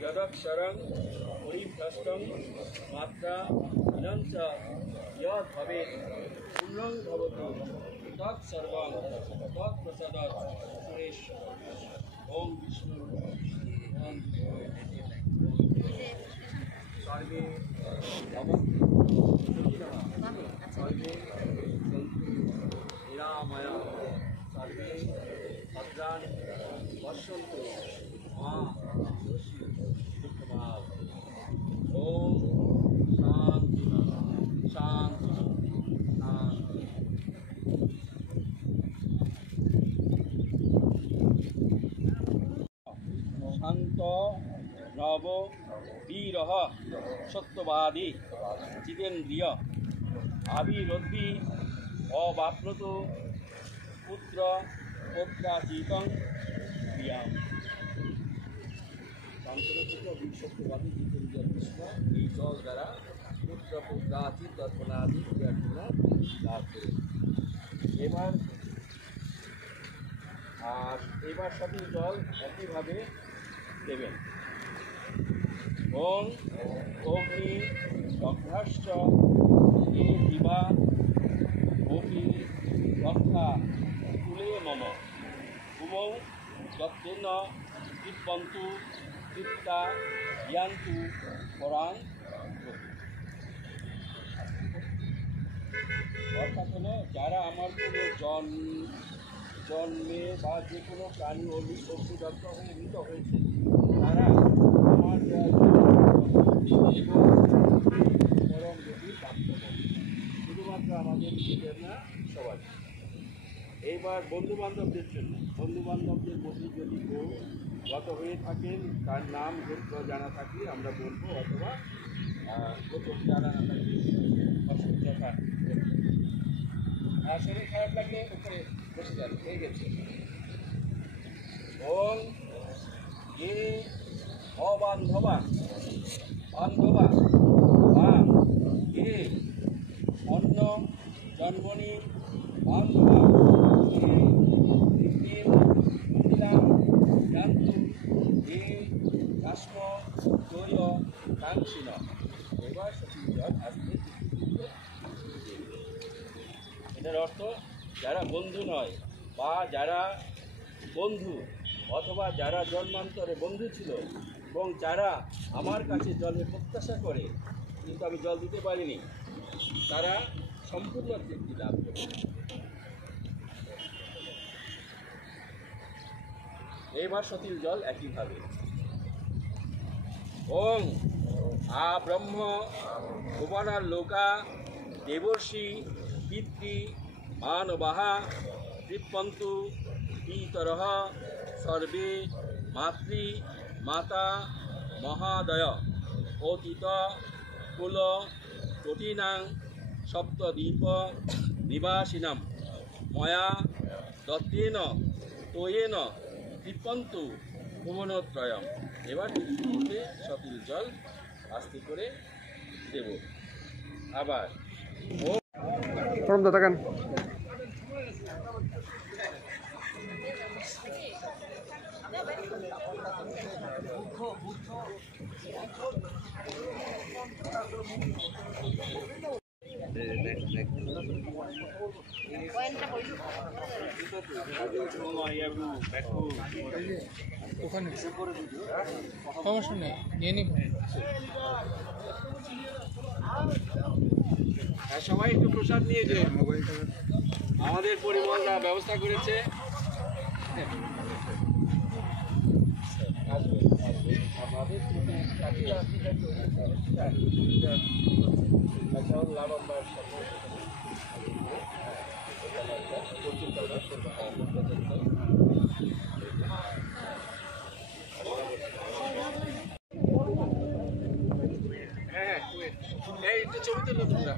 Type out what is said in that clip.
यदक्षरं परिभ्रष्टं मात्रा विनञ्च यद् भवेत् पूर्णं भवतु तत्सर्वं तत्प्रसादात् सुरेश। ओम विष्णु ओम सर्वे भवन्तु सर्वे सन्तु निरामया सर्वे भद्राणि पश्यन्तु मा ओम शांति शांति शांति। शांत नव वीर सत्यवादी जितेन्द्रिय आविरोधी अवाप्नुत पुत्र पौत्राचित क्रिया। सत्यवादी जितेन्द्रिय कृष्ण এই জল দ্বারা পুত্র পৌত্রাদি দর্পণাদি ক্রিয়াগুলো লাভ করে। এবার সঠিক জল একইভাবে দেবেন। ওম অগ্নি দগ্ধাশ্চ এ দিবা অগ্নি দগ্ধা কুলে মম উমৌ দত্তেন দীপন্তু দীপ্তা জ্ঞান্তু পরাণ। অর্থাৎ হলো যারা আমার কোনো জন্মে বা যে কোনো প্রাণী অগ্নিদগ্ধ হয়ে মৃত হয়েছে তারা আমার পরম গতি প্রাপ্ত হবে। শুধুমাত্র আমাদের নিজেদের না, সবাই। এইবার বন্ধুবান্ধবদের জন্য, বন্ধুবান্ধবদের মধ্যে যদি কেউ গত হয়ে থাকেন তার নাম গোত্র জানা থাকলে আমরা বলবো, অথবা গোত্র জানা না থাকলে অসুস্থতা। শরীর খারাপ লাগলে উপরে বসে যান, হয়ে গেছে। ওম এ অবান্ধবা বান্ধবা বা এ অন্ন জন্মনি বান্ধবা এ জান্তু এ কাশ্ম দৈয় কাঙ্ক্ষিণ। এবার সঠিক জল আসবে। এটার অর্থ যারা বন্ধু নয় বা যারা বন্ধু অথবা যারা জন্মান্তরে বন্ধু ছিল এবং যারা আমার কাছে জলের প্রত্যাশা করে কিন্তু আমি জল দিতে পারিনি, তারা সম্পূর্ণ তৃপ্তি লাভ করে। এইবার সতীল জল একইভাবে। ওং আ ব্রহ্ম ভুবনার লোকা দেবর্ষি পিতৃ মানবাহা তৃপ্পন্তু পিতরঃ সর্বে মাতৃ মাতা মহাদয় অতীত কুল কোটিনাং সপ্তদ্বীপ নিবাসিনাম ময়া দত্তেন তোয়েন তৃপ্পন্তু ভুবনত্রয়ম। এবার সতীল জল আস্তে করে দেব। আবার দাদাগান ওখানে সমস্যা নেই, নিয়ে নিব। হ্যাঁ, সবাই একটু প্রসাদ নিয়ে যে আমাদের পরিমলরা ব্যবস্থা করেছে। হ্যাঁ, এই একটু ছবি তুলো তোমরা।